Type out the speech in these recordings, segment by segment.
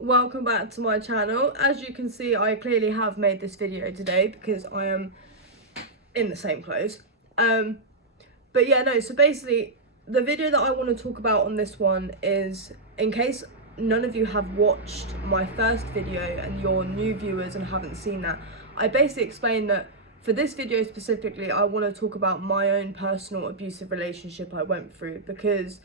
welcome back to my channel. As you can see, I clearly have made this video today because I am in the same clothes. But yeah, no, so basically the video that I want to talk about on this one is, in case none of you have watched my first video and you're new viewers and haven't seen that, I basically explained that for this video specifically, I want to talk about my own personal abusive relationship I went through, because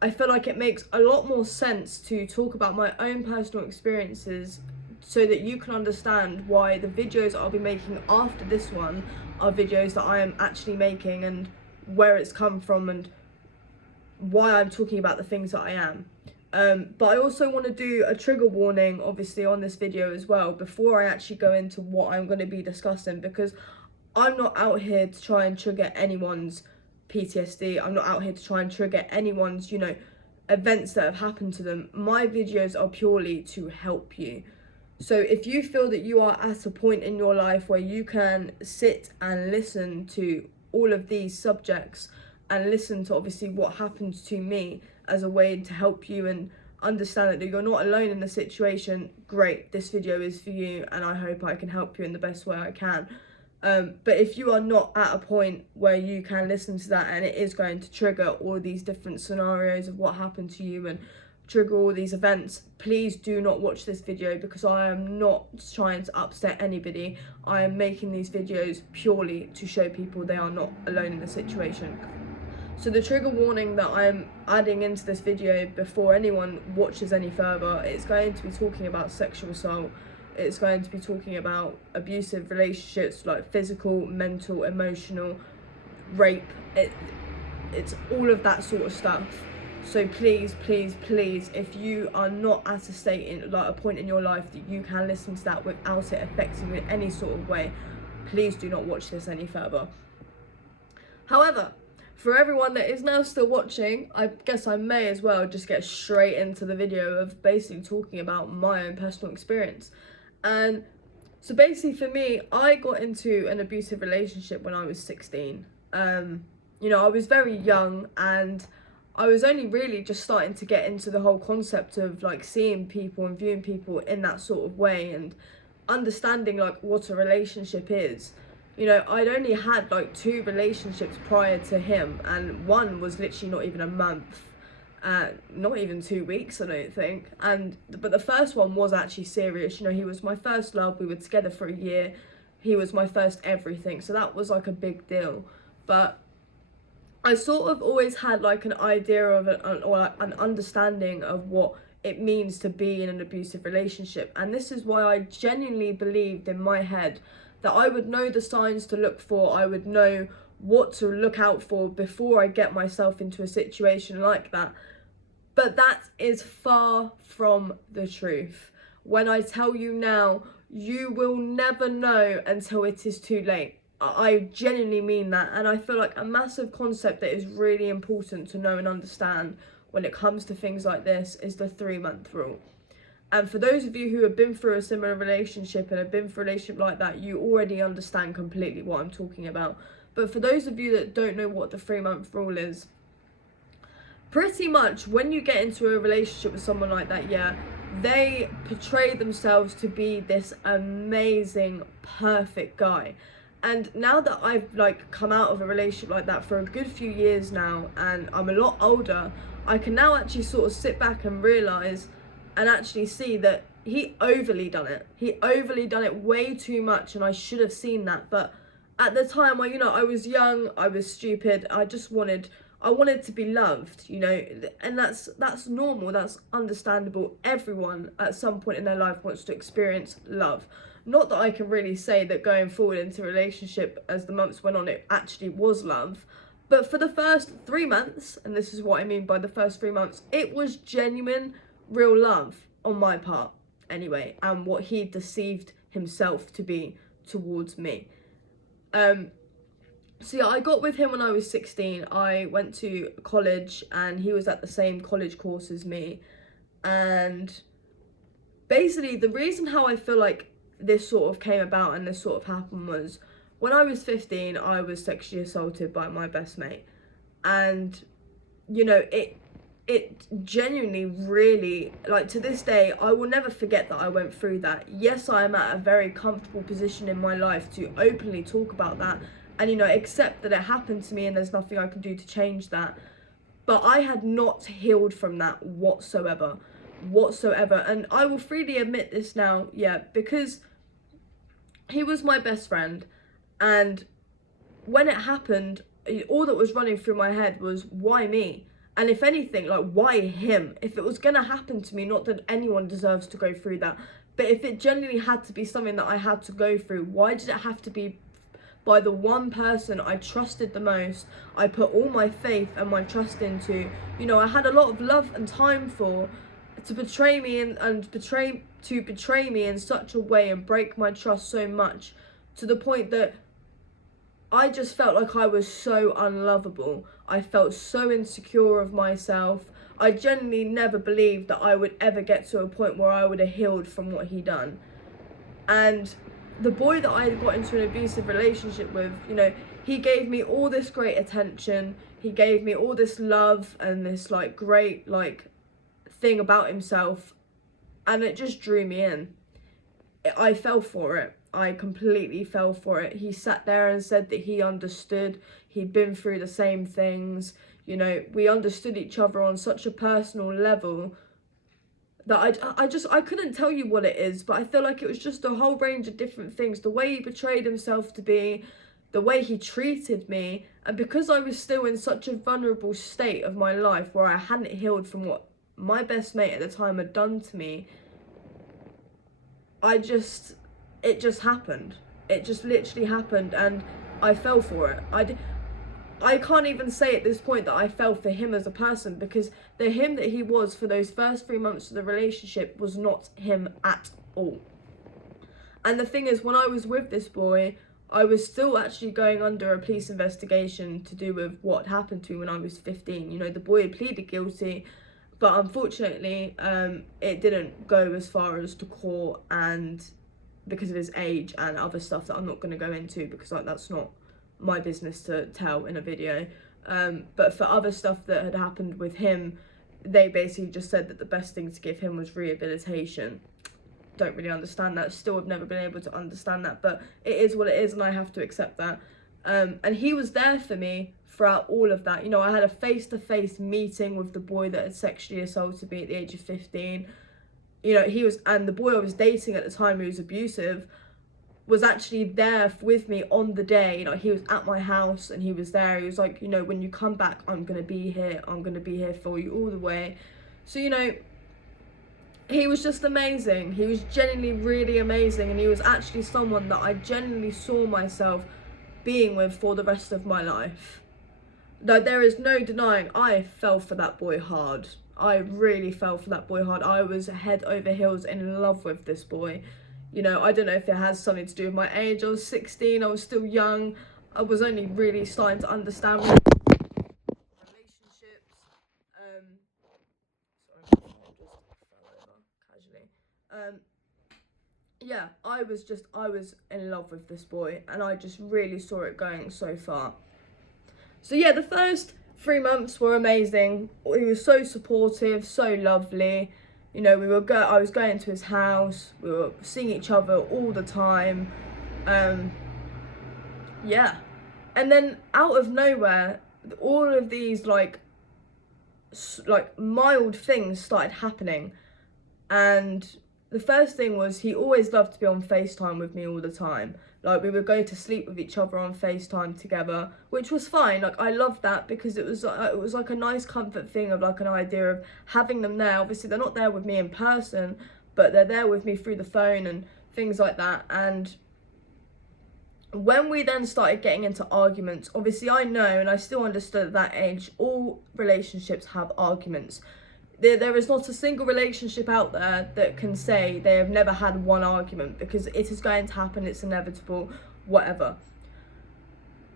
I feel like it makes a lot more sense to talk about my own personal experiences so that you can understand why the videos I'll be making after this one are videos that I am actually making, and where it's come from, and why I'm talking about the things that I am. But I also want to do a trigger warning, obviously, on this video as well, before I actually go into what I'm going to be discussing, because I'm not out here to try and trigger anyone's PTSD. I'm not out here to try and trigger anyone's, events that have happened to them. My videos are purely to help you. So if you feel that you are at a point in your life where you can sit and listen to all of these subjects and listen to obviously what happens to me as a way to help you and understand that you're not alone in the situation, great, this video is for you, and I hope I can help you in the best way I can. But if you are not at a point where you can listen to that, and it is going to trigger all these different scenarios of what happened to you and trigger all these events, please do not watch this video, because I am not trying to upset anybody. I am making these videos purely to show people they are not alone in the situation. So the trigger warning that I'm adding into this video before anyone watches any further, it's going to be talking about sexual assault. It's going to be talking about abusive relationships, like physical, mental, emotional, rape. It's all of that sort of stuff. So please, please, please, if you are not at a state in, like, a point in your life that you can listen to that without it affecting you in any sort of way, please do not watch this any further. However, for everyone that is now still watching, I guess I may as well just get straight into the video of basically talking about my own personal experience. And so basically for me, I got into an abusive relationship when I was 16. I was very young, and I was only really just starting to get into the whole concept of like seeing people and viewing people in that sort of way, and understanding like what a relationship is. I'd only had like 2 relationships prior to him, and one was literally not even a month, not even 2 weeks, I don't think. But the first one was actually serious. He was my first love. We were together for a year. He was my first everything, so that was like a big deal. But I sort of always had like an idea of an understanding of what it means to be in an abusive relationship, and this is why I genuinely believed in my head that I would know the signs to look for. I would know what to look out for before I get myself into a situation like that. But that is far from the truth. When I tell you now, you will never know until it is too late. I genuinely mean that, and I feel like a massive concept that is really important to know and understand when it comes to things like this is the 3-month rule. And for those of you who have been through a similar relationship and have been through a relationship like that, you already understand completely what I'm talking about. But for those of you that don't know what the 3-month rule is, pretty much when you get into a relationship with someone like that, they portray themselves to be this amazing, perfect guy. And now that I've like come out of a relationship like that for a good few years now, and I'm a lot older, I can now actually sort of sit back and realise and actually see that he overly done it. He overly done it way too much, and I should have seen that. But at the time, I was young, I was stupid, I wanted to be loved, and that's normal, that's understandable. Everyone at some point in their life wants to experience love. Not that I can really say that going forward into a relationship as the months went on, it actually was love. But for the first 3 months, and this is what I mean by the first 3 months, it was genuine, real love on my part anyway, and what he deceived himself to be towards me. So yeah, I got with him when I was 16. I went to college, and he was at the same college course as me. And basically the reason how I feel like this sort of came about and this sort of happened was when I was 15, I was sexually assaulted by my best mate. And it it genuinely really, like, to this day, I will never forget that I went through that. Yes, I am at a very comfortable position in my life to openly talk about that and, you know, accept that it happened to me and there's nothing I can do to change that. But I had not healed from that whatsoever. And I will freely admit this now, yeah, because he was my best friend, and when it happened, all that was running through my head was, why me? And if anything, like, why him? If it was gonna happen to me, not that anyone deserves to go through that, but if it genuinely had to be something that I had to go through, why did it have to be by the one person I trusted the most, I put all my faith and my trust into, you know, I had a lot of love and time for, to betray me and betray me in such a way and break my trust so much, to the point that I just felt like I was so unlovable. I felt so insecure of myself. I genuinely never believed that I would ever get to a point where I would have healed from what he done. And the boy that I had got into an abusive relationship with, you know, he gave me all this great attention. He gave me all this love and this, like, great, like, thing about himself. And it just drew me in. I fell for it. I completely fell for it. He sat there and said that he understood. He'd been through the same things. You know, we understood each other on such a personal level that I couldn't tell you what it is, but I feel like it was just a whole range of different things. The way he betrayed himself to be, the way he treated me, and because I was still in such a vulnerable state of my life where I hadn't healed from what my best mate at the time had done to me, it just happened. It just literally happened, and I fell for it. I can't even say at this point that I fell for him as a person, because the him that he was for those first 3 months of the relationship was not him at all. And the thing is, when I was with this boy, I was still actually going under a police investigation to do with what happened to me when I was 15. You know, the boy had pleaded guilty, but unfortunately, it didn't go as far as to court, and because of his age and other stuff that I'm not going to go into, because, like, that's not my business to tell in a video. But for other stuff that had happened with him, they basically just said that the best thing to give him was rehabilitation. Don't really understand that. Still have never been able to understand that, but it is what it is, and I have to accept that. And he was there for me throughout all of that. You know, I had a face-to-face meeting with the boy that had sexually assaulted me at the age of 15. You know, and the boy I was dating at the time, who was abusive, was actually there with me on the day. You know, he was at my house and he was there. He was like, you know, when you come back, I'm going to be here. I'm going to be here for you all the way. So, you know, he was just amazing. He was genuinely really amazing. And he was actually someone that I genuinely saw myself being with for the rest of my life. Though there is no denying, I fell for that boy hard. I really fell for that boy hard. I was head over heels in love with this boy. You know, I don't know if it has something to do with my age. I was 16, I was still young. I was only really starting to understand relationships. Sorry, I just fell over casually. Yeah, I was in love with this boy, and I just really saw it going so far. So yeah, the first 3 months were amazing. He was so supportive, so lovely. You know, I was going to his house. We were seeing each other all the time. Yeah. And then out of nowhere, all of these like mild things started happening. And the first thing was, he always loved to be on FaceTime with me all the time. Like, we would go to sleep with each other on FaceTime together, which was fine. Like, I loved that, because it was like a nice comfort thing of, like, an idea of having them there. Obviously, they're not there with me in person, but they're there with me through the phone and things like that. And when we then started getting into arguments, obviously I know, and I still understood at that age, all relationships have arguments. There is not a single relationship out there that can say they have never had one argument, because it is going to happen, it's inevitable, whatever.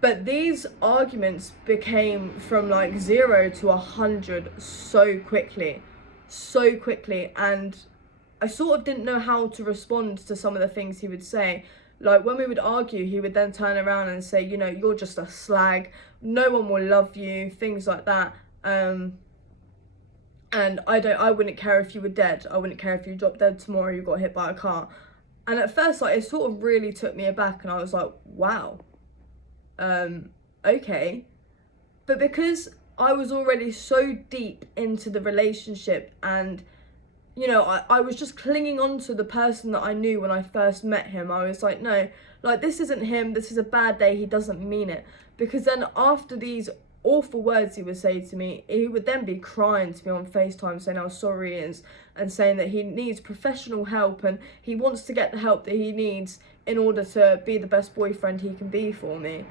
But these arguments became from like 0 to 100 so quickly, and I sort of didn't know how to respond to some of the things he would say. Like, when we would argue, he would then turn around and say, you know, you're just a slag, no one will love you, things like that. And I wouldn't care if you were dead. I wouldn't care if you dropped dead tomorrow, you got hit by a car. And at first, like, it sort of really took me aback, and I was like, wow, okay. But because I was already so deep into the relationship, and, you know, I was just clinging on to the person that I knew when I first met him. I was like, no, like, this isn't him, this is a bad day, he doesn't mean it. Because then after these awful words he would say to me, he would then be crying to me on FaceTime saying how sorry he is, and saying that he needs professional help and he wants to get the help that he needs in order to be the best boyfriend he can be for me.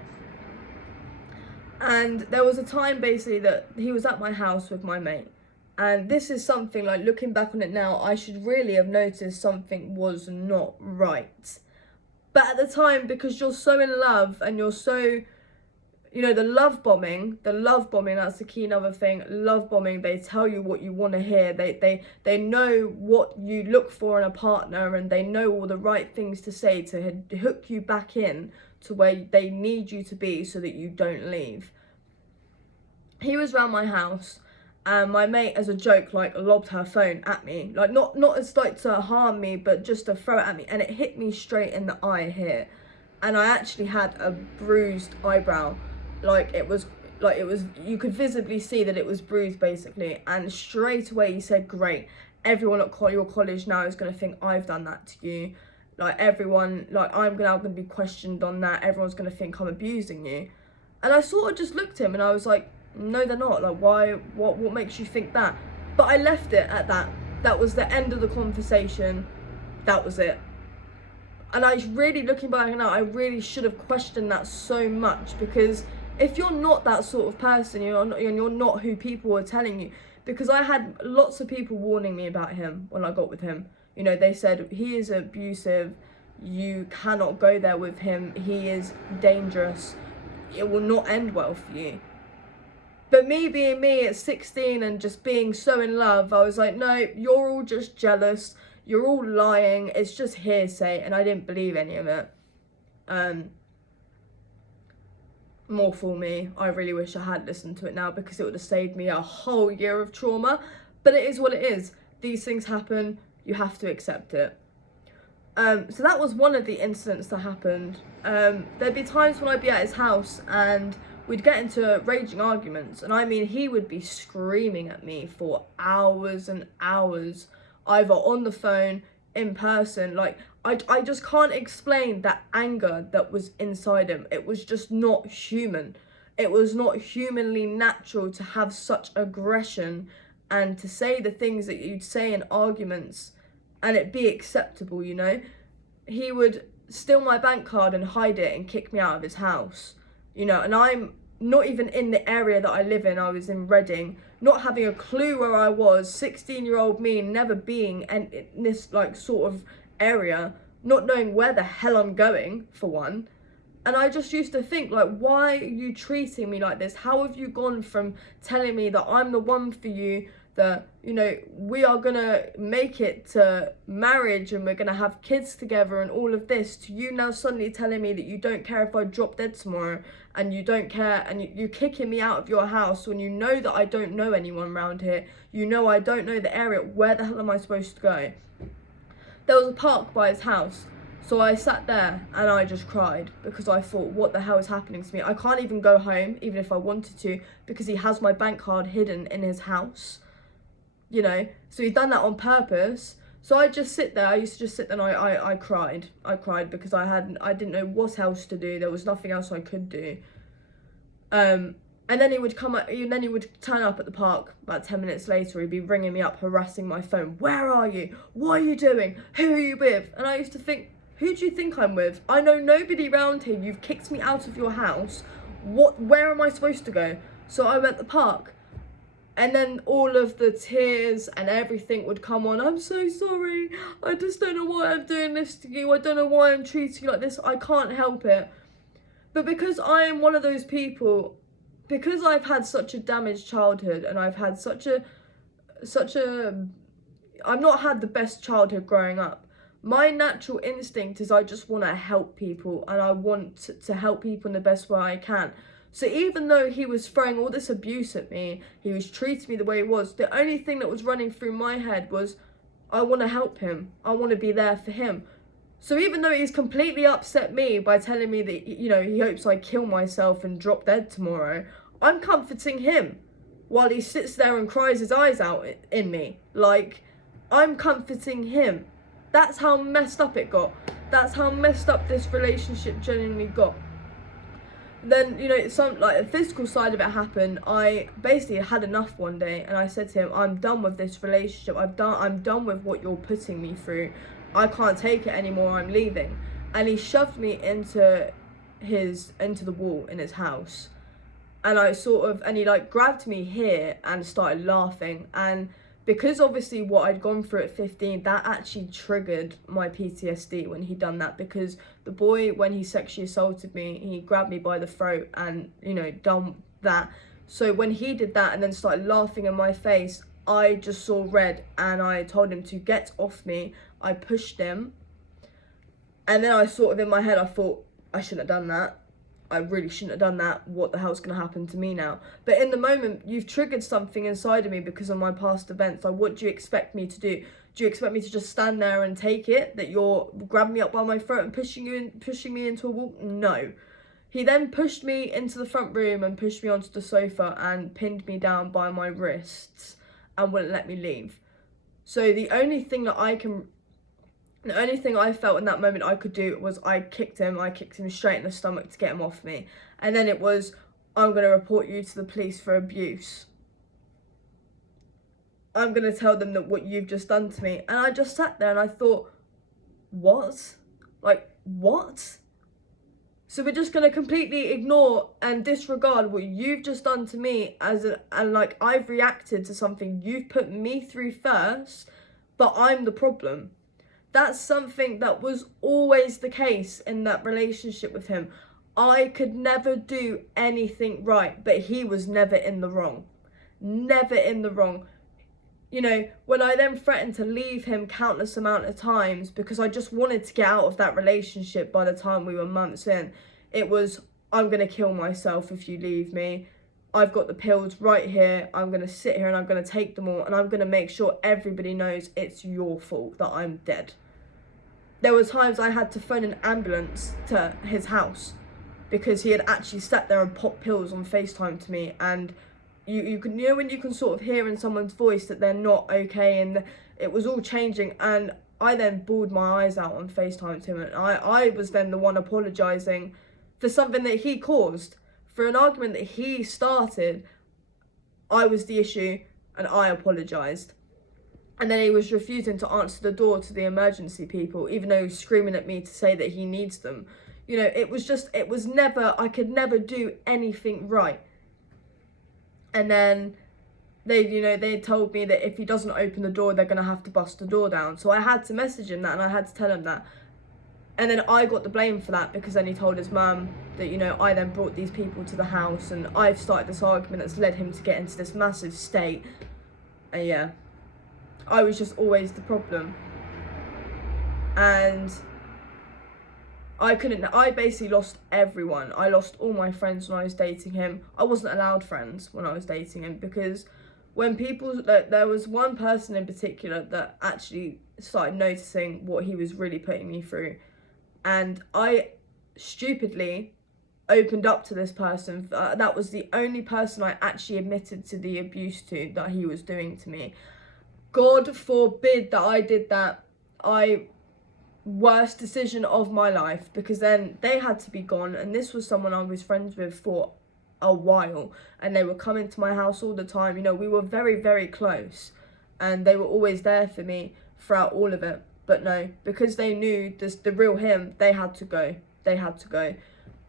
And there was a time basically that he was at my house with my mate, and this is something, like, looking back on it now, I should really have noticed something was not right. But at the time, because you're so in love and you're so, you know, the love bombing, that's the key another thing. Love bombing, they tell you what you want to hear. They know what you look for in a partner, and they know all the right things to say to hook you back in to where they need you to be so that you don't leave. He was around my house, and my mate, as a joke, like, lobbed her phone at me. Like, not as, like, to harm me, but just to throw it at me. And it hit me straight in the eye here. And I actually had a bruised eyebrow. It was, you could visibly see that it was bruised, basically. And straight away he said, great, everyone at your college now is going to think I've done that to you. Like, everyone, like, I'm now going to be questioned on that. Everyone's going to think I'm abusing you. And I sort of just looked at him and I was like, no, they're not. Like, why, what makes you think that? But I left it at that. That was the end of the conversation. That was it. And I really, looking back now, I really should have questioned that so much, because if you're not that sort of person, you're not who people were telling you. Because I had lots of people warning me about him when I got with him. You know, they said, he is abusive, you cannot go there with him, he is dangerous, it will not end well for you. But me being me at 16 and just being so in love, I was like, no, you're all just jealous, you're all lying, it's just hearsay, and I didn't believe any of it. More for me. I really wish I had listened to it now, because it would have saved me a whole year of trauma. But it is what it is. These things happen, you have to accept it. So that was one of the incidents that happened. There'd be times when I'd be at his house and we'd get into raging arguments, and I mean, he would be screaming at me for hours and hours, either on the phone, in person. Like, I just can't explain that anger that was inside him. It was just not human. It was not humanly natural to have such aggression and to say the things that you'd say in arguments and it be acceptable, you know? He would steal my bank card and hide it and kick me out of his house, you know? And I'm not even in the area that I live in. I was in Reading, not having a clue where I was, 16-year-old me, never being in this, like, sort of area, not knowing where the hell I'm going, for one. And I just used to think, like, why are you treating me like this? How have you gone from telling me that I'm the one for you, that, you know, we are gonna make it to marriage and we're gonna have kids together and all of this, to you now suddenly telling me that you don't care if I drop dead tomorrow, and you don't care, and you're kicking me out of your house when you know that I don't know anyone around here, you know I don't know the area, where the hell am I supposed to go? There was a park by his house, so I sat there and I just cried, because I thought, what the hell is happening to me? I can't even go home, even if I wanted to, because he has my bank card hidden in his house. You know, so he'd done that on purpose. So I just sit there. I used to just sit there and I cried. I cried because I didn't know what else to do. There was nothing else I could do. And then he would turn up at the park about 10 minutes later. He'd be ringing me up, harassing my phone. Where are you? What are you doing? Who are you with? And I used to think, who do you think I'm with? I know nobody around here. You've kicked me out of your house. Where am I supposed to go? So I went to the park. And then all of the tears and everything would come on. I'm so sorry. I just don't know why I'm doing this to you. I don't know why I'm treating you like this. I can't help it. But because I am one of those people, because I've had such a damaged childhood, and I've had I've not had the best childhood growing up. My natural instinct is I just want to help people, and I want to help people in the best way I can. So even though he was throwing all this abuse at me, he was treating me the way he was, the only thing that was running through my head was, I want to help him. I want to be there for him. So even though he's completely upset me by telling me that, you know, he hopes I kill myself and drop dead tomorrow, I'm comforting him while he sits there and cries his eyes out in me. Like, I'm comforting him. That's how messed up it got. That's how messed up this relationship genuinely got. Then, you know, some, like, the physical side of it happened. I basically had enough one day, and I said to him, I'm done with this relationship. I'm done with what you're putting me through. I can't take it anymore. I'm leaving. And he shoved me into the wall in his house. And he like grabbed me here and started laughing. And because obviously what I'd gone through at 15, that actually triggered my PTSD when he done that. Because the boy, when he sexually assaulted me, he grabbed me by the throat and, you know, done that. So when he did that and then started laughing in my face, I just saw red and I told him to get off me. I pushed him. And then I sort of, in my head, I thought, I shouldn't have done that. I really shouldn't have done that. What the hell's going to happen to me now? But in the moment, you've triggered something inside of me because of my past events. Like, what do you expect me to do? Do you expect me to just stand there and take it? That you're grabbing me up by my throat and pushing me into a wall? No. He then pushed me into the front room and pushed me onto the sofa and pinned me down by my wrists and wouldn't let me leave. So the only thing I felt in that moment I could do was I kicked him straight in the stomach to get him off me. And then it was, I'm going to report you to the police for abuse. I'm going to tell them that what you've just done to me. And I just sat there and I thought, what? Like, what? So we're just going to completely ignore and disregard what you've just done to me and like I've reacted to something you've put me through first, but I'm the problem. That's something that was always the case in that relationship with him. I could never do anything right, but he was never in the wrong. Never in the wrong. You know, when I then threatened to leave him countless amount of times because I just wanted to get out of that relationship by the time we were months in, it was, I'm going to kill myself if you leave me. I've got the pills right here. I'm going to sit here and I'm going to take them all and I'm going to make sure everybody knows it's your fault that I'm dead. There were times I had to phone an ambulance to his house because he had actually sat there and popped pills on FaceTime to me, and you can, you know, when you can sort of hear in someone's voice that they're not okay, and it was all changing, and I then bawled my eyes out on FaceTime to him, and I was then the one apologising for something that he caused, for an argument that he started. I was the issue and I apologised. And then he was refusing to answer the door to the emergency people, even though he was screaming at me to say that he needs them. You know, I could never do anything right. And then they told me that if he doesn't open the door, they're going to have to bust the door down. So I had to message him that and I had to tell him that. And then I got the blame for that because then he told his mum that, you know, I then brought these people to the house and I've started this argument that's led him to get into this massive state. And yeah. I was just always the problem. And I basically lost everyone. I lost all my friends when I was dating him. I wasn't allowed friends when I was dating him because when there was one person in particular that actually started noticing what he was really putting me through. And I stupidly opened up to this person. That was the only person I actually admitted to the abuse to that he was doing to me. God forbid that I did that. Worst decision of my life, because then they had to be gone, and this was someone I was friends with for a while, and they were coming to my house all the time. You know, we were very, very close, and they were always there for me throughout all of it. But no, because they knew the real him, they had to go. They had to go.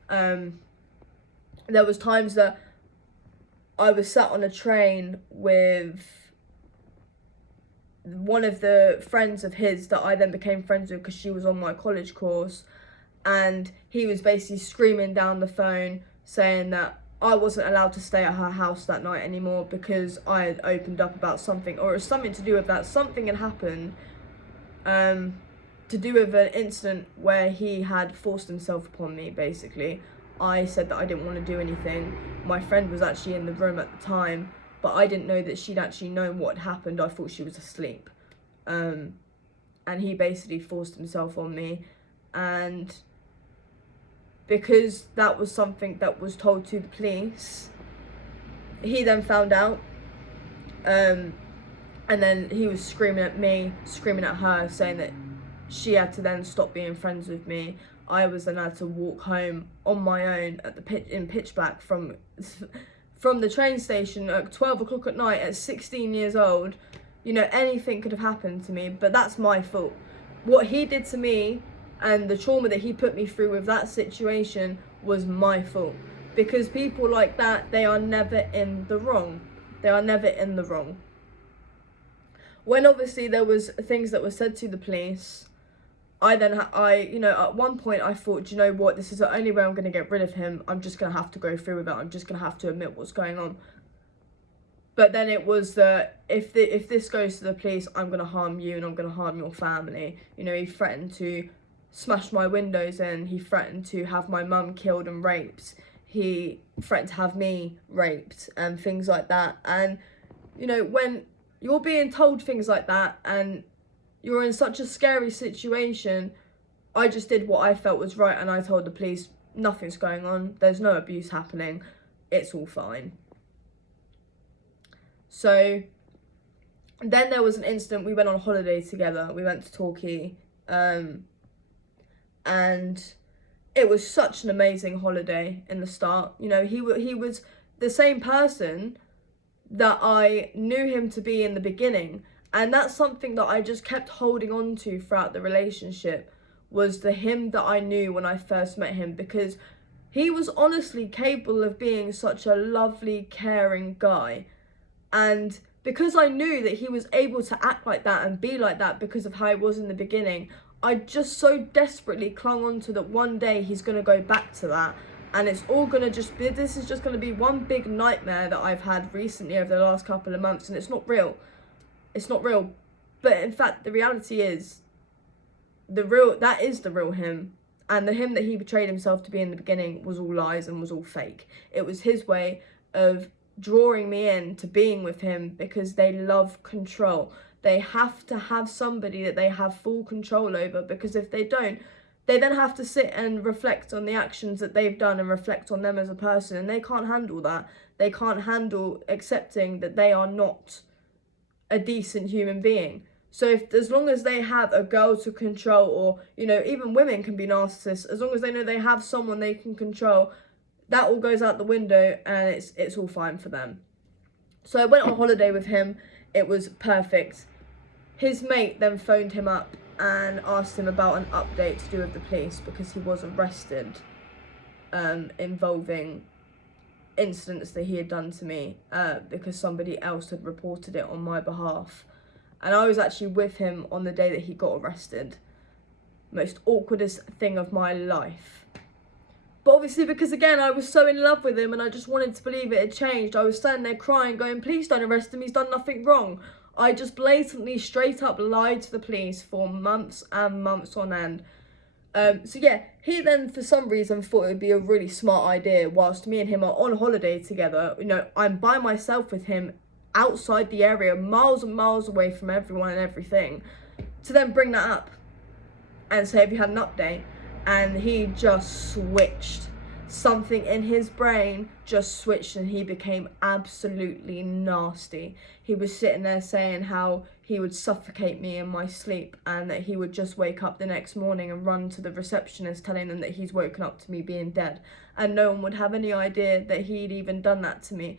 There was times that I was sat on a train with one of the friends of his that I then became friends with because she was on my college course, and he was basically screaming down the phone saying that I wasn't allowed to stay at her house that night anymore because I had opened up about something, or it was something to do with that. Something had happened to do with an incident where he had forced himself upon me, basically. I said that I didn't want to do anything. My friend was actually in the room at the time, but I didn't know that she'd actually known what had happened. I thought she was asleep. And he basically forced himself on me, and because that was something that was told to the police, he then found out, and then he was screaming at me, screaming at her, saying that she had to then stop being friends with me. I was then had to walk home on my own at in pitch black from the train station at 12 o'clock at night at 16 years old. You know, anything could have happened to me, but that's my fault. What he did to me and the trauma that he put me through with that situation was my fault. Because people like that, they are never in the wrong. They are never in the wrong. When obviously there was things that were said to the police, you know, at one point I thought, do you know what, this is the only way I'm going to get rid of him. I'm just going to have to go through with it. I'm just going to have to admit what's going on. But then it was that if this goes to the police, I'm going to harm you and I'm going to harm your family. You know, he threatened to smash my windows in. He threatened to have my mum killed and raped. He threatened to have me raped and things like that. And, you know, when you're being told things like that and you're in such a scary situation, I just did what I felt was right, and I told the police, nothing's going on, there's no abuse happening, it's all fine. So then there was an incident. We went on holiday together, we went to Torquay, and it was such an amazing holiday in the start. You know, he was the same person that I knew him to be in the beginning. And that's something that I just kept holding on to throughout the relationship, was the him that I knew when I first met him, because he was honestly capable of being such a lovely, caring guy. And because I knew that he was able to act like that and be like that because of how he was in the beginning, I just so desperately clung on to that one day he's going to go back to that. And it's all going to just be, this is just going to be one big nightmare that I've had recently over the last couple of months, and it's not real. It's not real. But in fact, the reality is, that is the real him. And the him that he betrayed himself to be in the beginning was all lies and was all fake. It was his way of drawing me in to being with him because they love control. They have to have somebody that they have full control over, because if they don't, they then have to sit and reflect on the actions that they've done and reflect on them as a person, and they can't handle that. They can't handle accepting that they are not a decent human being. So as long as they have a girl to control, or, you know, even women can be narcissists, as long as they know they have someone they can control, that all goes out the window and it's all fine for them. So I went on holiday with him. It was perfect. His mate then phoned him up and asked him about an update to do with the police, because he was arrested involving incidents that he had done to me, because somebody else had reported it on my behalf. And I was actually with him on the day that he got arrested. Most awkwardest thing of my life. But obviously, because again, I was so in love with him and I just wanted to believe it had changed, I was standing there crying, going, please don't arrest him, he's done nothing wrong. I just blatantly, straight up lied to the police for months and months on end. So yeah, he then for some reason thought it would be a really smart idea, whilst me and him are on holiday together, you know, I'm by myself with him outside the area, miles and miles away from everyone and everything, to then bring that up and say, have you had an update? And he just switched. Something in his brain just switched and he became absolutely nasty. He was sitting there saying how he would suffocate me in my sleep, and that he would just wake up the next morning and run to the receptionist telling them that he's woken up to me being dead, and no one would have any idea that he'd even done that to me.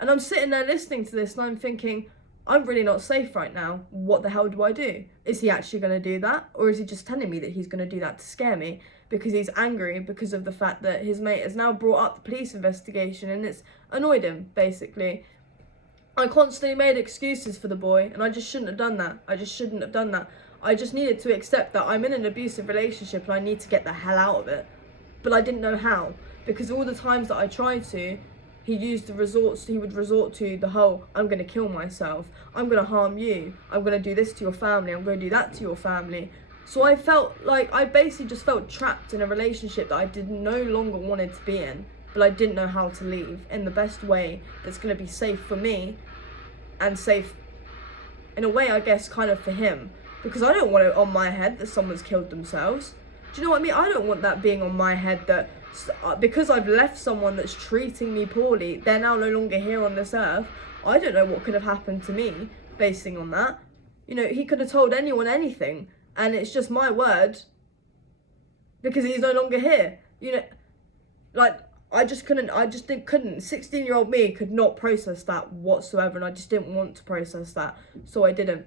And I'm sitting there listening to this and I'm thinking, I'm really not safe right now. What the hell do I do? Is he actually going to do that? Or is he just telling me that he's going to do that to scare me? Because he's angry because of the fact that his mate has now brought up the police investigation and it's annoyed him, basically. I constantly made excuses for the boy, and I just shouldn't have done that. I just shouldn't have done that. I just needed to accept that I'm in an abusive relationship and I need to get the hell out of it. But I didn't know how, because all the times that I tried to, he would resort to the whole, I'm going to kill myself, I'm going to harm you, I'm going to do this to your family, I'm going to do that to your family. So I felt like I basically just felt trapped in a relationship that I did no longer wanted to be in, but I didn't know how to leave in the best way that's going to be safe for me and safe in a way, I guess, kind of for him, because I don't want it on my head that someone's killed themselves. Do you know what I mean? I don't want that being on my head that because I've left someone that's treating me poorly, they're now no longer here on this earth. I don't know what could have happened to me basing on that. You know, he could have told anyone anything, and it's just my word because he's no longer here. You know, like, I just couldn't. 16-year-old me could not process that whatsoever, and I just didn't want to process that, so I didn't.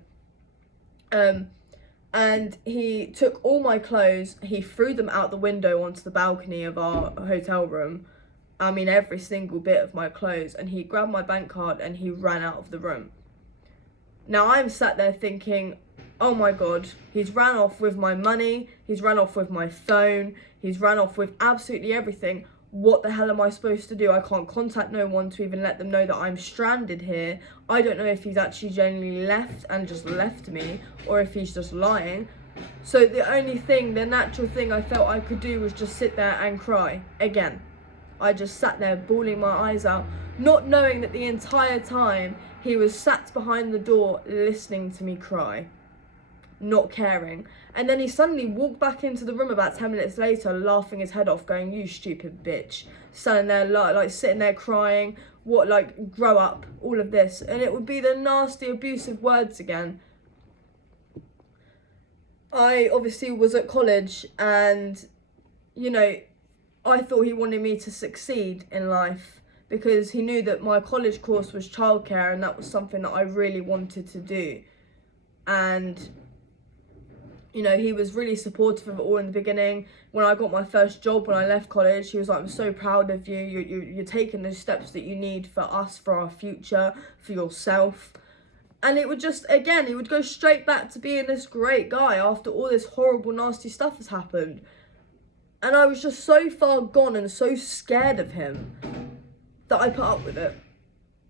And he took all my clothes, he threw them out the window onto the balcony of our hotel room. I mean, every single bit of my clothes, and he grabbed my bank card and he ran out of the room. Now I'm sat there thinking, oh my God, he's ran off with my money, he's ran off with my phone, he's ran off with absolutely everything. What the hell am I supposed to do? I can't contact no one to even let them know that I'm stranded here. I don't know if he's actually genuinely left and just left me, or if he's just lying. So the natural thing I felt I could do was just sit there and cry again. I just sat there bawling my eyes out, not knowing that the entire time he was sat behind the door listening to me cry, not caring. And then he suddenly walked back into the room about 10 minutes later, laughing his head off, going, "You stupid bitch," standing there like sitting there crying, what, like, grow up, all of this. And it would be the nasty abusive words again. I obviously was at college, and, you know, I thought he wanted me to succeed in life because he knew that my college course was childcare, and that was something that I really wanted to do. And, you know, he was really supportive of it all in the beginning. When I got my first job, when I left college, he was like, "I'm so proud of you. You're taking the steps that you need for us, for our future, for yourself." And it would just, again, he would go straight back to being this great guy after all this horrible, nasty stuff has happened. And I was just so far gone and so scared of him that I put up with it.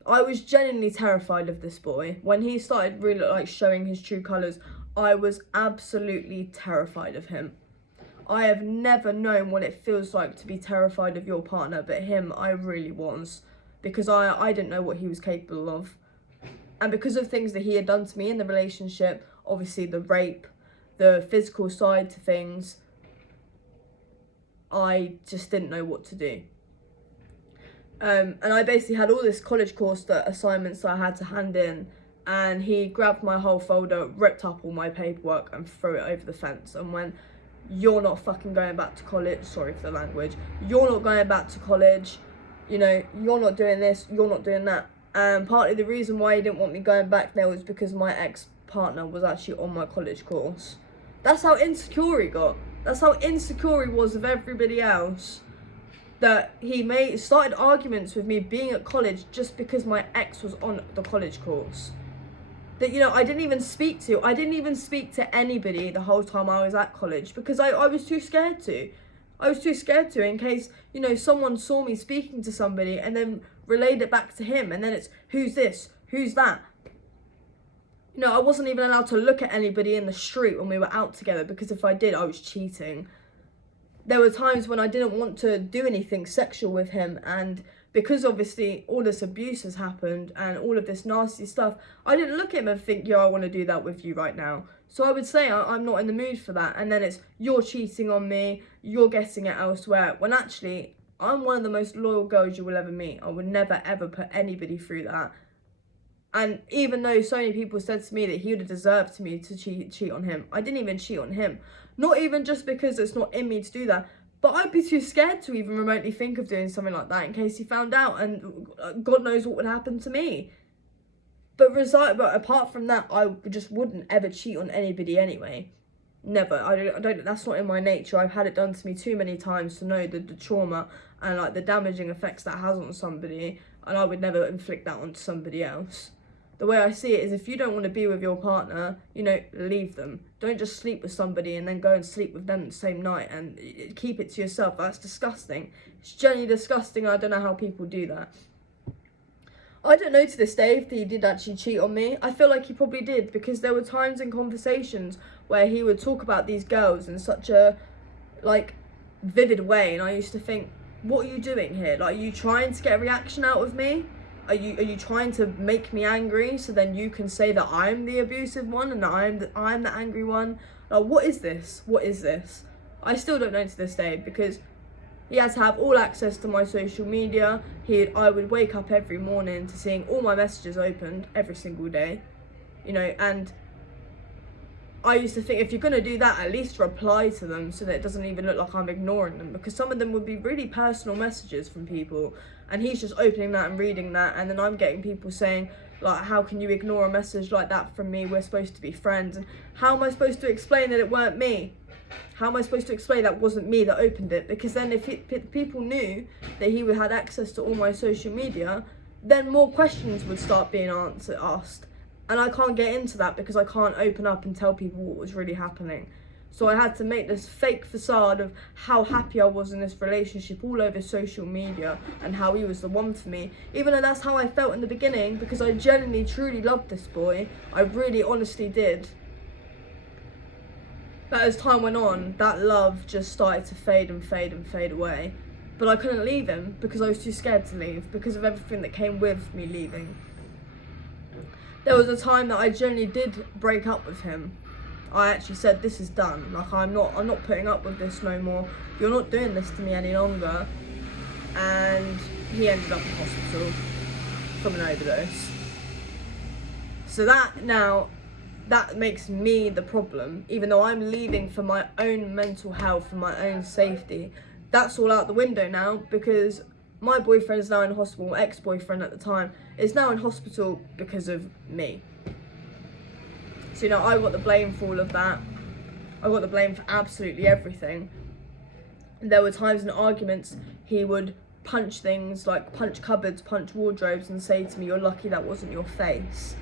I was genuinely terrified of this boy. When he started really, like, showing his true colours, I was absolutely terrified of him. I have never known what it feels like to be terrified of your partner, but him, I really was. Because I didn't know what he was capable of. And because of things that he had done to me in the relationship, obviously the rape, the physical side to things, I just didn't know what to do. And I basically had all this college course assignments that I had to hand in, and he grabbed my whole folder, ripped up all my paperwork and threw it over the fence and went, "You're not fucking going back to college," sorry for the language, "you're not going back to college, you know, you're not doing this, you're not doing that." And partly the reason why he didn't want me going back there was because my ex-partner was actually on my college course. That's how insecure he got. That's how insecure he was of everybody else, that he started arguments with me being at college just because my ex was on the college course. That, you know, I didn't even speak to anybody the whole time I was at college because I was too scared to. I was too scared to, in case, you know, someone saw me speaking to somebody and then relayed it back to him, and then it's, who's this, who's that? You know, I wasn't even allowed to look at anybody in the street when we were out together, because if I did, I was cheating. There were times when I didn't want to do anything sexual with him, and because obviously all this abuse has happened and all of this nasty stuff, I didn't look at him and think, "Yo, I want to do that with you right now." So I would say I'm not in the mood for that. And then it's, "You're cheating on me, you're getting it elsewhere." When actually, I'm one of the most loyal girls you will ever meet. I would never ever put anybody through that. And even though so many people said to me that he would have deserved me to cheat on him, I didn't even cheat on him. Not even just because it's not in me to do that, but I'd be too scared to even remotely think of doing something like that in case he found out, and God knows what would happen to me. But apart from that, I just wouldn't ever cheat on anybody anyway. Never. I don't. That's not in my nature. I've had it done to me too many times to know the trauma and, like, the damaging effects that has on somebody, and I would never inflict that onto somebody else. The way I see it is, if you don't want to be with your partner, you know, leave them. Don't just sleep with somebody and then go and sleep with them the same night and keep it to yourself. That's disgusting. It's genuinely disgusting. I don't know how people do that. I don't know to this day if he did actually cheat on me. I feel like he probably did, because there were times in conversations where he would talk about these girls in such a like vivid way, and I used to think, what are you doing here? Like, are you trying to get a reaction out of me? Are you trying to make me angry so then you can say that I'm the abusive one and that I'm the angry one? Like, what is this? What is this? I still don't know to this day, because he had to have all access to my social media. I would wake up every morning to seeing all my messages opened every single day, you know, and I used to think, if you're going to do that, at least reply to them so that it doesn't even look like I'm ignoring them, because some of them would be really personal messages from people, and he's just opening that and reading that, and then I'm getting people saying, like, how can you ignore a message like that from me? We're supposed to be friends. And how am I supposed to explain that it weren't me? How am I supposed to explain that wasn't me that opened it? Because then if people knew that he had access to all my social media, then more questions would start being asked. And I can't get into that because I can't open up and tell people what was really happening. So I had to make this fake facade of how happy I was in this relationship all over social media and how he was the one for me, even though that's how I felt in the beginning, because I genuinely, truly loved this boy. I really honestly did. But as time went on, that love just started to fade and fade and fade away. But I couldn't leave him because I was too scared to leave, because of everything that came with me leaving. There was a time that I genuinely did break up with him. I actually said, this is done. Like, I'm not putting up with this no more. You're not doing this to me any longer. And he ended up in hospital from an overdose. So that makes me the problem, even though I'm leaving for my own mental health, for my own safety. That's all out the window now, because my boyfriend is now in hospital, my ex-boyfriend at the time, is now in hospital because of me. So, you know, I got the blame for all of that. I got the blame for absolutely everything. And there were times in arguments he would punch things, like punch cupboards, punch wardrobes, and say to me, you're lucky that wasn't your face.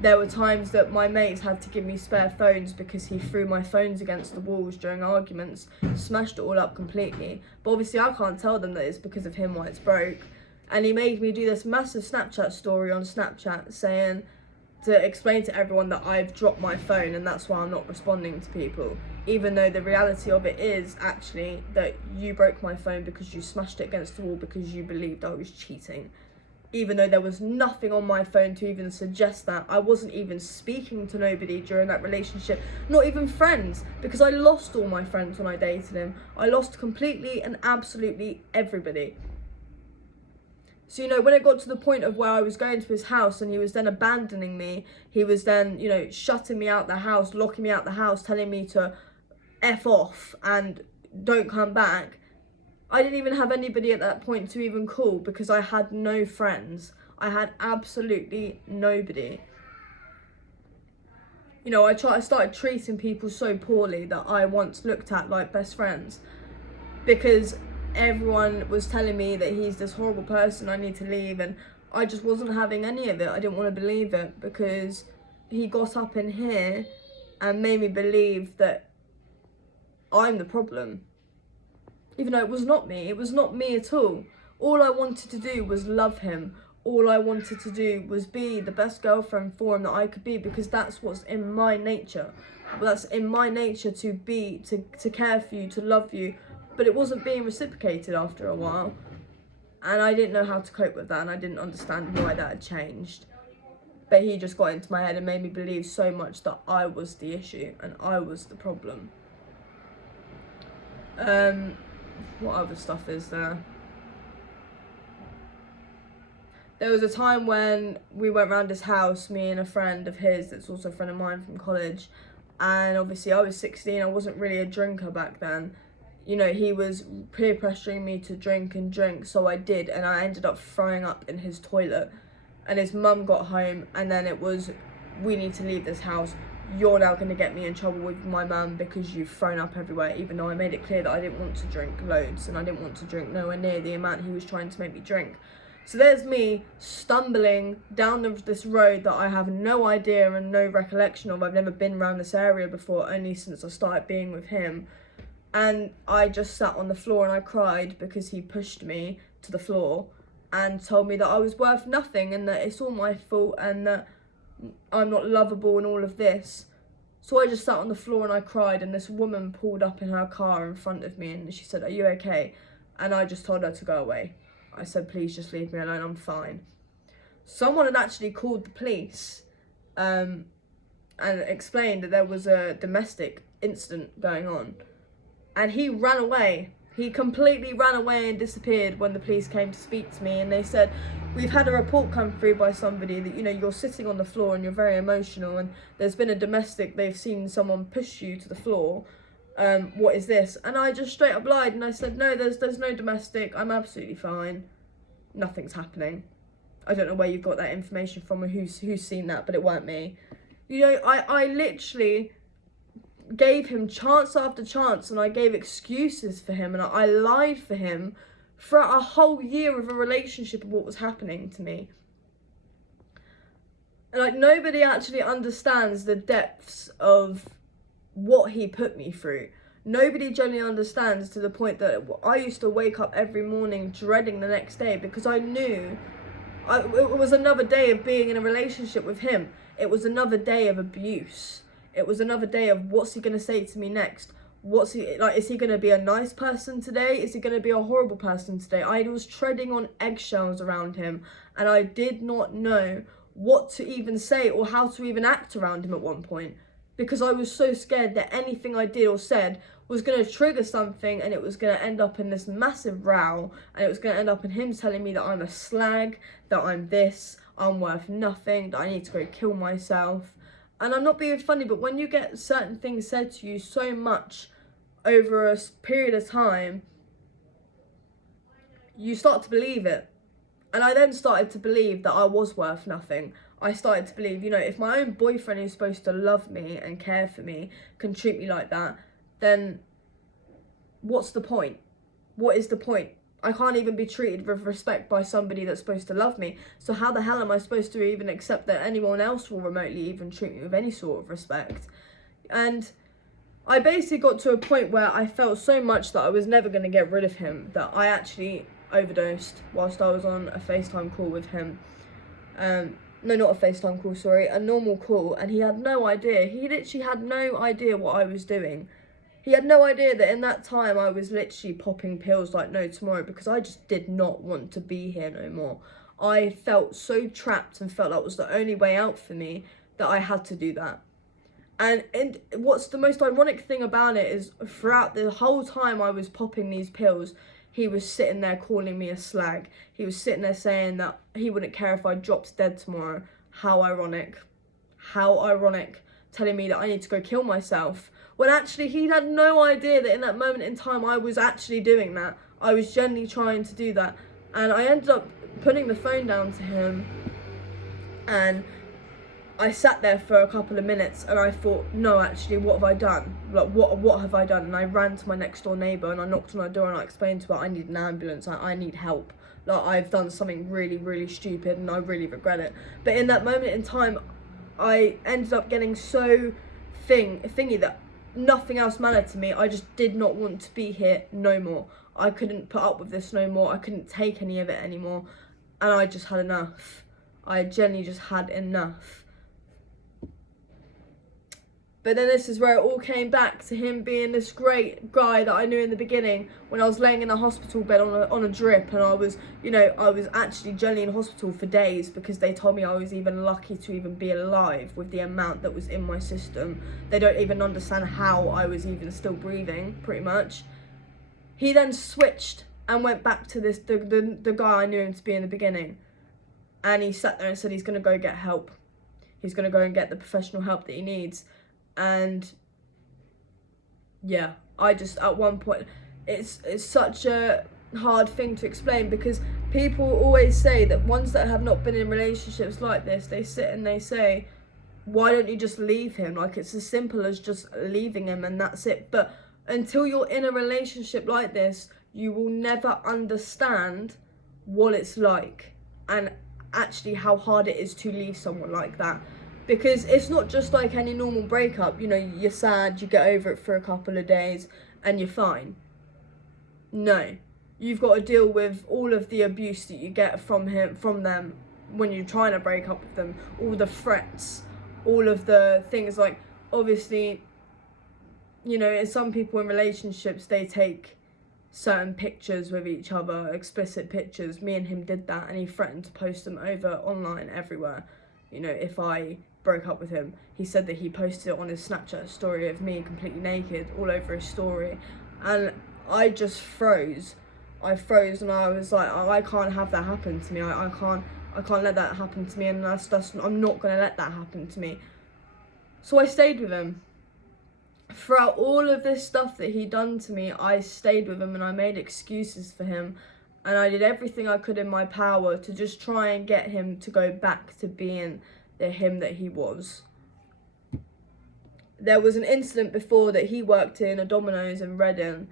There were times that my mates had to give me spare phones because he threw my phones against the walls during arguments, smashed it all up completely. But obviously I can't tell them that it's because of him why it's broke. And he made me do this massive Snapchat story on Snapchat saying, to explain to everyone that I've dropped my phone and that's why I'm not responding to people. Even though the reality of it is actually that you broke my phone because you smashed it against the wall because you believed I was cheating. Even though there was nothing on my phone to even suggest that. I wasn't even speaking to nobody during that relationship, not even friends, because I lost all my friends when I dated him. I lost completely and absolutely everybody. So, you know, when it got to the point of where I was going to his house and he was then abandoning me, he was then, you know, shutting me out the house, locking me out the house, telling me to F off and don't come back. I didn't even have anybody at that point to even call because I had no friends. I had absolutely nobody. You know, I started treating people so poorly that I once looked at like best friends, because everyone was telling me that he's this horrible person, I need to leave, and I just wasn't having any of it. I didn't want to believe it because he got up in here and made me believe that I'm the problem. Even though it was not me. It was not me at all. All I wanted to do was love him. All I wanted to do was be the best girlfriend for him that I could be, because that's what's in my nature. That's in my nature to be, to care for you, to love you. But it wasn't being reciprocated after a while. And I didn't know how to cope with that, and I didn't understand why that had changed. But he just got into my head and made me believe so much that I was the issue and I was the problem. What other stuff is there? There was a time when we went round his house, me and a friend of his that's also a friend of mine from college, and obviously I was 16, I wasn't really a drinker back then. You know, he was peer pressuring me to drink and drink, so I did, and I ended up throwing up in his toilet. And his mum got home, and then it was, we need to leave this house. You're now going to get me in trouble with my mum because you've thrown up everywhere, even though I made it clear that I didn't want to drink loads and I didn't want to drink nowhere near the amount he was trying to make me drink. So there's me stumbling down this road that I have no idea and no recollection of. I've never been around this area before, only since I started being with him. And I just sat on the floor and I cried because he pushed me to the floor and told me that I was worth nothing and that it's all my fault and that I'm not lovable and all of this. So I just sat on the floor and I cried, and this woman pulled up in her car in front of me and she said, "Are you okay?" And I just told her to go away. I said, "Please just leave me alone, I'm fine." Someone had actually called the police and explained that there was a domestic incident going on. And he ran away. He completely ran away and disappeared when the police came to speak to me, and they said, "We've had a report come through by somebody that, you know, you're sitting on the floor and you're very emotional, and there's been a domestic, they've seen someone push you to the floor. What is this?" And I just straight up lied and I said, "No, there's no domestic, I'm absolutely fine. Nothing's happening." I don't know where you've got that information from or who's seen that, but it weren't me. You know, I literally gave him chance after chance, and I gave excuses for him, and I lied for him throughout a whole year of a relationship of what was happening to me. And like, nobody actually understands the depths of what he put me through. Nobody generally understands, to the point that I used to wake up every morning dreading the next day, because I knew it was another day of being in a relationship with him. It was another day of abuse. It was another day of, what's he going to say to me next? What's he like? Is he going to be a nice person today? Is he going to be a horrible person today? I was treading on eggshells around him, and I did not know what to even say or how to even act around him at one point, because I was so scared that anything I did or said was going to trigger something, and it was going to end up in this massive row, and it was going to end up in him telling me that I'm a slag, that I'm this, I'm worth nothing, that I need to go kill myself. And I'm not being funny, but when you get certain things said to you so much over a period of time, you start to believe it. And I then started to believe that I was worth nothing. I started to believe, you know, if my own boyfriend who's supposed to love me and care for me can treat me like that, then what's the point? What is the point? I can't even be treated with respect by somebody that's supposed to love me. So how the hell am I supposed to even accept that anyone else will remotely even treat me with any sort of respect? And I basically got to a point where I felt so much that I was never going to get rid of him, that I actually overdosed whilst I was on a FaceTime call with him. No, not a FaceTime call, sorry, a normal call. And he had no idea. He literally had no idea what I was doing. He had no idea that in that time I was literally popping pills like no tomorrow, because I just did not want to be here no more. I felt so trapped and felt that was the only way out for me, that I had to do that. And what's the most ironic thing about it is, throughout the whole time I was popping these pills, he was sitting there calling me a slag. He was sitting there saying that he wouldn't care if I dropped dead tomorrow. How ironic. How ironic. Telling me that I need to go kill myself, when actually he had no idea that in that moment in time I was actually doing that. I was genuinely trying to do that. And I ended up putting the phone down to him, and I sat there for a couple of minutes and I thought, no, actually, what have I done? Like, what have I done? And I ran to my next door neighbour and I knocked on her door and I explained to her, I need an ambulance, I need help. Like, I've done something really, really stupid and I really regret it. But in that moment in time, I ended up getting so thingy that nothing else mattered to me. I just did not want to be here no more. I couldn't put up with this no more. I couldn't take any of it anymore. And I just had enough. I genuinely just had enough. But then this is where it all came back to him being this great guy that I knew in the beginning, when I was laying in a hospital bed on a drip, and I was actually genuinely in hospital for days because they told me I was even lucky to even be alive with the amount that was in my system. They don't even understand how I was even still breathing, pretty much. He then switched and went back to the guy I knew him to be in the beginning. And he sat there and said he's going to go get help. He's going to go and get the professional help that he needs. And yeah, I just, at one point, it's such a hard thing to explain, because people always say that ones that have not been in relationships like this, they sit and they say, why don't you just leave him? Like, it's as simple as just leaving him and that's it. But until you're in a relationship like this, you will never understand what it's like and actually how hard it is to leave someone like that. Because it's not just like any normal breakup, you know, you're sad, you get over it for a couple of days and you're fine. No, you've got to deal with all of the abuse that you get from them when you're trying to break up with them, all the threats, all of the things like, obviously, you know, some people in relationships, they take certain pictures with each other, explicit pictures. Me and him did that, and he threatened to post them over online everywhere. You know, if I broke up with him, he said that he posted it on his Snapchat story of me completely naked all over his story, and I just froze. I froze, and I was like, oh, I can't have that happen to me. I can't let that happen to me, and I'm not gonna let that happen to me. So I stayed with him. Throughout all of this stuff that he'd done to me, I stayed with him, and I made excuses for him, and I did everything I could in my power to just try and get him to go back to being the him that he was. There was an incident before that he worked in a Domino's in Reading,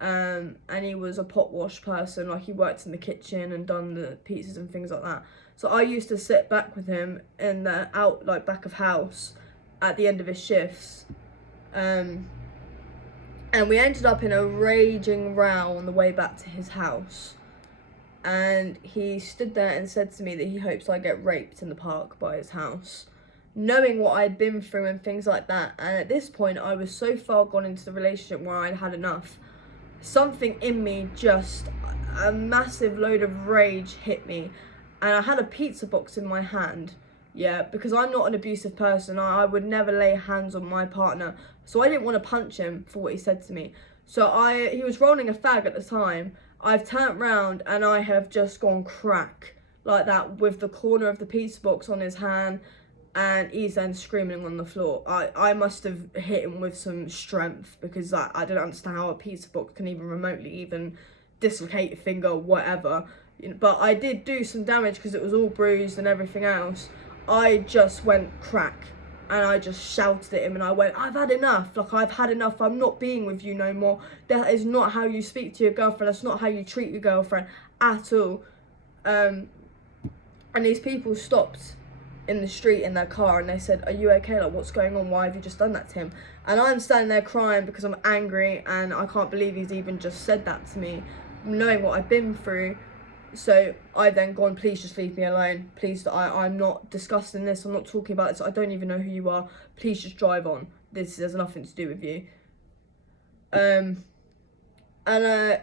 and he was a pot wash person. Like, he worked in the kitchen and done the pizzas and things like that. So I used to sit back with him in the back of house at the end of his shifts. And we ended up in a raging row on the way back to his house. And he stood there and said to me that he hopes I get raped in the park by his house, knowing what I'd been through and things like that. And at this point, I was so far gone into the relationship where I'd had enough. Something in me, just a massive load of rage hit me, and I had a pizza box in my hand. Yeah, because I'm not an abusive person. I would never lay hands on my partner, so I didn't want to punch him for what he said to me. So he was rolling a fag at the time. I've turned round and I have just gone crack like that with the corner of the pizza box on his hand, and he's then screaming on the floor. I must have hit him with some strength, because I don't understand how a pizza box can even remotely even dislocate a finger or whatever. But I did do some damage because it was all bruised and everything else. I just went crack, and I just shouted at him, and I went, I've had enough. Like, I've had enough. I'm not being with you no more. That is not how you speak to your girlfriend. That's not how you treat your girlfriend at all. And these people stopped in the street in their car, and they said, are you okay? Like, what's going on? Why have you just done that to him? And I'm standing there crying because I'm angry, and I can't believe he's even just said that to me, knowing what I've been through. So I then gone, please just leave me alone. Please, I'm not discussing this. I'm not talking about this. I don't even know who you are. Please just drive on. This has nothing to do with you. And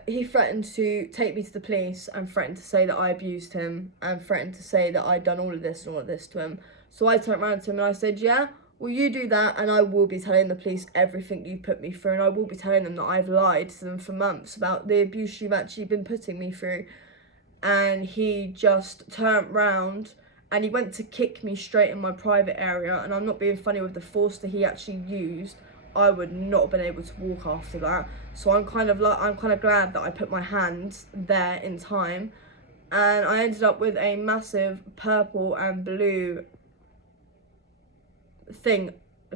he threatened to take me to the police, and threatened to say that I abused him, and threatened to say that I'd done all of this and all of this to him. So I turned around to him and I said, yeah, well, you do that, and I will be telling the police everything you put me through, and I will be telling them that I've lied to them for months about the abuse you've actually been putting me through. And he just turned round and he went to kick me straight in my private area, and I'm not being funny, with the force that he actually used, I would not have been able to walk after that. So I'm kind of glad that I put my hands there in time, and I ended up with a massive purple and blue thing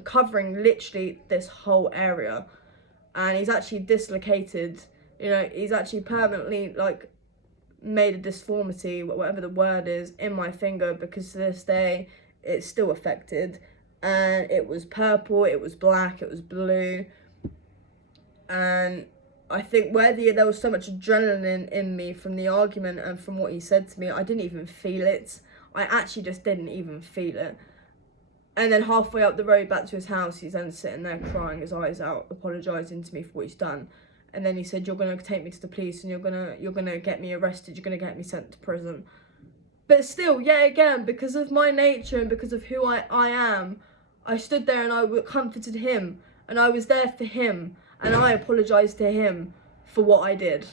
covering literally this whole area. And he's actually dislocated, you know, he's actually permanently made a deformity, whatever the word is, in my finger, because to this day it's still affected. And it was purple, it was black, it was blue. And I think where there was so much adrenaline in me from the argument and from what he said to me, I didn't even feel it. I actually just didn't even feel it. And then halfway up the road back to his house, he's then sitting there crying his eyes out, apologising to me for what he's done. And then he said, you're going to take me to the police, and you're going to get me arrested, you're going to get me sent to prison. But still, yet again, because of my nature and because of who I am, I stood there and I comforted him, and I was there for him, and I apologised to him for what I did.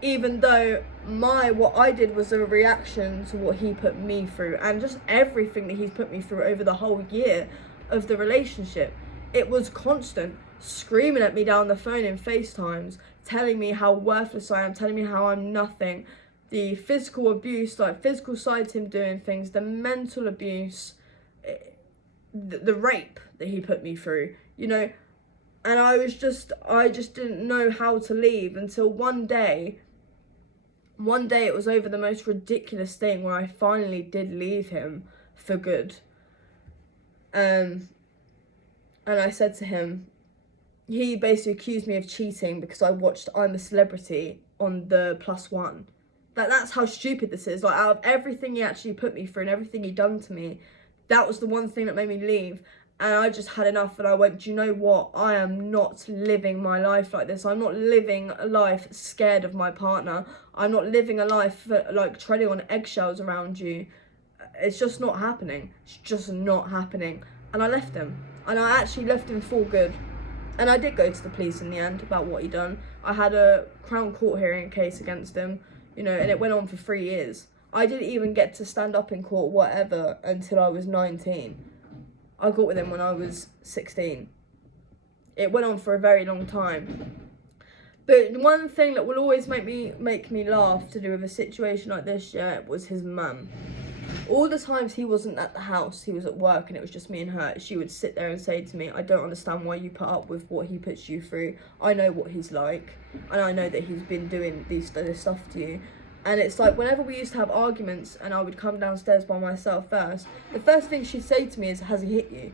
Even though what I did was a reaction to what he put me through, and just everything that he's put me through over the whole year of the relationship. It was constant, screaming at me down the phone in FaceTimes, telling me how worthless I am, telling me how I'm nothing. The physical abuse, physical side to him doing things, the mental abuse, the rape that he put me through, you know. And I just didn't know how to leave until one day it was over the most ridiculous thing where I finally did leave him for good. And I said to him, he basically accused me of cheating because I watched I'm a Celebrity on the +1. That's how stupid this is. Out of everything he actually put me through and everything he done to me, that was the one thing that made me leave. And I just had enough, and I went, do you know what? I am not living my life like this. I'm not living a life scared of my partner. I'm not living a life like treading on eggshells around you. It's just not happening. It's just not happening. And I left him. And I actually left him for good. And I did go to the police in the end about what he done. I had a Crown Court hearing case against him, you know, and it went on for 3 years. I didn't even get to stand up in court, whatever, until I was 19. I got with him when I was 16. It went on for a very long time. But one thing that will always make me laugh to do with a situation like this, yeah, was his mum. All the times he wasn't at the house, he was at work and it was just me and her, she would sit there and say to me, I don't understand why you put up with what he puts you through. I know what he's like, and I know that he's been doing this stuff to you. And it's like, whenever we used to have arguments and I would come downstairs by myself first, the first thing she'd say to me is, has he hit you?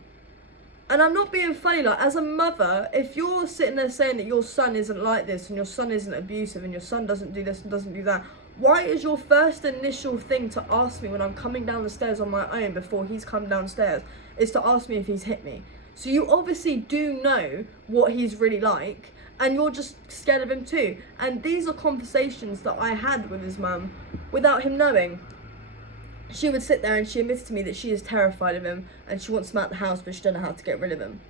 And I'm not being funny, like, as a mother, if you're sitting there saying that your son isn't like this and your son isn't abusive and your son doesn't do this and doesn't do that, why is your first initial thing to ask me when I'm coming down the stairs on my own before he's come downstairs is to ask me if he's hit me? So you obviously do know what he's really like, and you're just scared of him too. And these are conversations that I had with his mum without him knowing. She would sit there and she admitted to me that she is terrified of him and she wants him out the house, but she don't know how to get rid of him.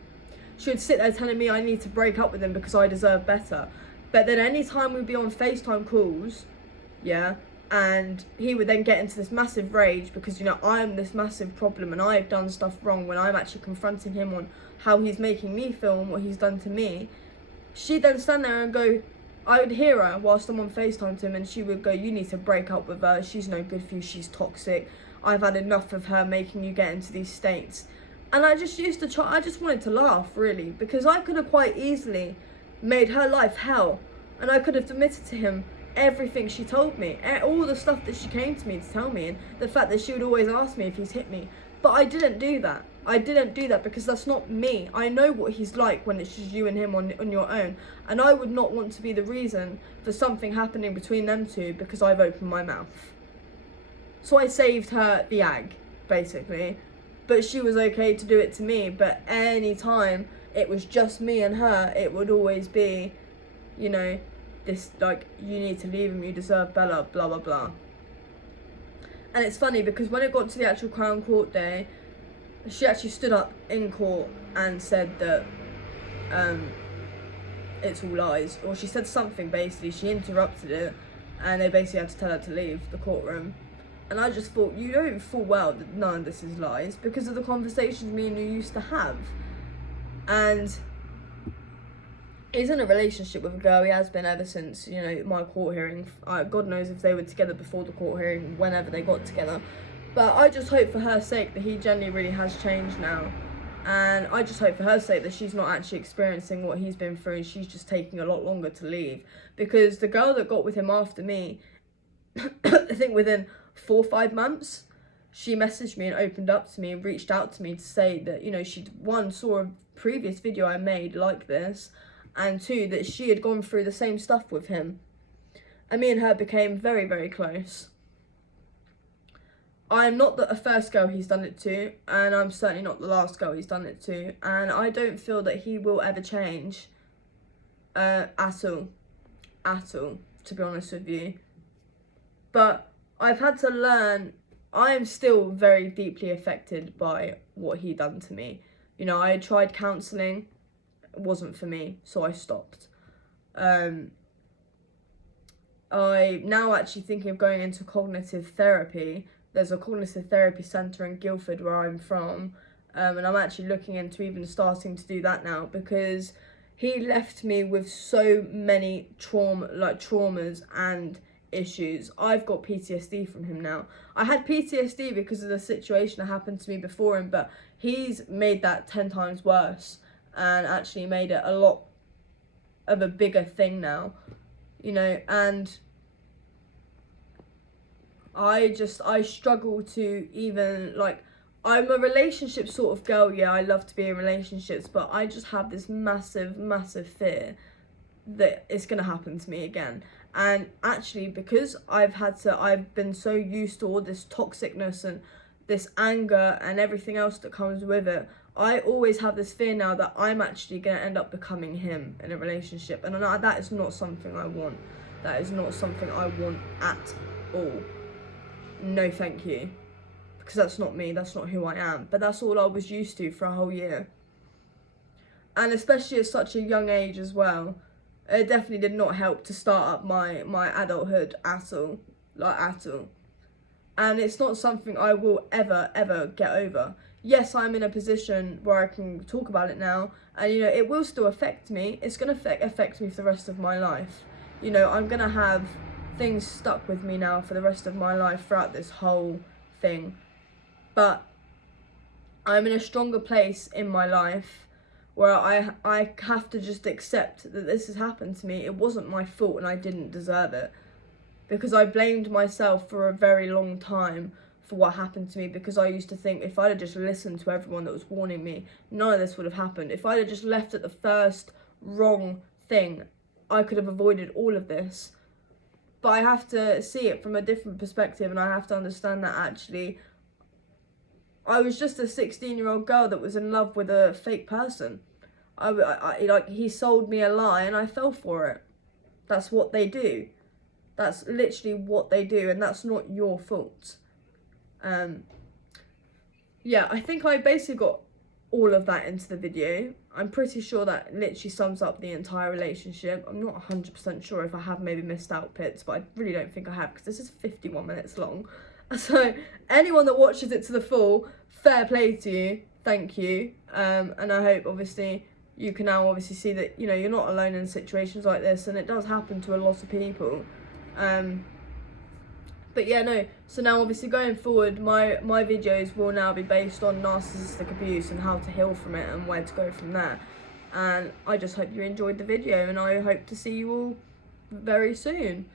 She would sit there telling me I need to break up with him because I deserve better. But then any time we'd be on FaceTime calls, yeah, and he would then get into this massive rage because, you know, I'm this massive problem and I've done stuff wrong when I'm actually confronting him on how he's making me feel and what he's done to me. She'd then stand there and go, I would hear her whilst I'm on FaceTime to him, and she would go, you need to break up with her, she's no good for you, she's toxic, I've had enough of her making you get into these states. And I just used to try, I just wanted to laugh, really, because I could have quite easily made her life hell, and I could have admitted to him everything she told me, all the stuff that she came to me to tell me, and the fact that she would always ask me if he's hit me. But I didn't do that. I didn't do that because that's not me. I know what he's like when it's just you and him on your own. And I would not want to be the reason for something happening between them two because I've opened my mouth. So I saved her the ag, basically. But she was okay to do it to me. But any time it was just me and her, it would always be, you know, this, like, you need to leave him, you deserve better, blah, blah, blah. And it's funny because when it got to the actual Crown Court day, she actually stood up in court and said that it's all lies. Or she said something, basically. She interrupted it and they basically had to tell her to leave the courtroom. And I just thought, you know full well that none of this is lies because of the conversations me and you used to have. And he's in a relationship with a girl. He has been ever since, you know, my court hearing. God knows if they were together before the court hearing, whenever they got together. But I just hope for her sake that he genuinely really has changed now. And I just hope for her sake that she's not actually experiencing what he's been through and she's just taking a lot longer to leave. Because the girl that got with him after me, I think within 4 or 5 months, she messaged me and opened up to me and reached out to me to say that, you know, she'd, one, saw a previous video I made like this, and 2, that she had gone through the same stuff with him. And me and her became very, very close. I'm not the first girl he's done it to, and I'm certainly not the last girl he's done it to, and I don't feel that he will ever change at all, to be honest with you. But I've had to learn, I am still very deeply affected by what he done to me. You know, I had tried counselling, it wasn't for me, so I stopped. I'm now actually thinking of going into cognitive therapy. There's a cognitive therapy centre in Guildford where I'm from, and I'm actually looking into even starting to do that now because he left me with so many traumas and issues. I've got PTSD from him now. I had PTSD because of the situation that happened to me before him, but he's made that 10 times worse and actually made it a lot of a bigger thing now, you know. And I struggle to even, like, I'm a relationship sort of girl, yeah, I love to be in relationships, but I just have this massive, massive fear that it's going to happen to me again. And actually, because I've been so used to all this toxicness and this anger and everything else that comes with it, I always have this fear now that I'm actually going to end up becoming him in a relationship. And that is not something I want. That is not something I want at all. No, thank you. Because that's not me. That's not who I am. But that's all I was used to for a whole year. And especially at such a young age as well. It definitely did not help to start up my adulthood at all. Like, at all. And it's not something I will ever get over. Yes, I'm in a position where I can talk about it now, and you know, it will still affect me. It's going to affect me for the rest of my life. You know, I'm going to have things stuck with me now for the rest of my life throughout this whole thing. But I'm in a stronger place in my life where I have to just accept that this has happened to me. It wasn't my fault and I didn't deserve it. Because I blamed myself for a very long time for what happened to me, because I used to think if I'd have just listened to everyone that was warning me, none of this would have happened. If I'd have just left at the first wrong thing, I could have avoided all of this. But I have to see it from a different perspective, and I have to understand that actually I was just a 16-year-old girl that was in love with a fake person. Like, he sold me a lie and I fell for it. That's what they do. That's literally what they do, and that's not your fault. Yeah, I think I basically got all of that into the video. I'm pretty sure that literally sums up the entire relationship. I'm not 100% sure if I have maybe missed out bits, but I really don't think I have, because this is 51 minutes long. So anyone that watches it to the full, fair play to you, thank you. And I hope obviously you can now obviously see that, you know, you're not alone in situations like this, and it does happen to a lot of people. But yeah, no, so now obviously going forward, my videos will now be based on narcissistic abuse and how to heal from it and where to go from there. And I just hope you enjoyed the video, and I hope to see you all very soon.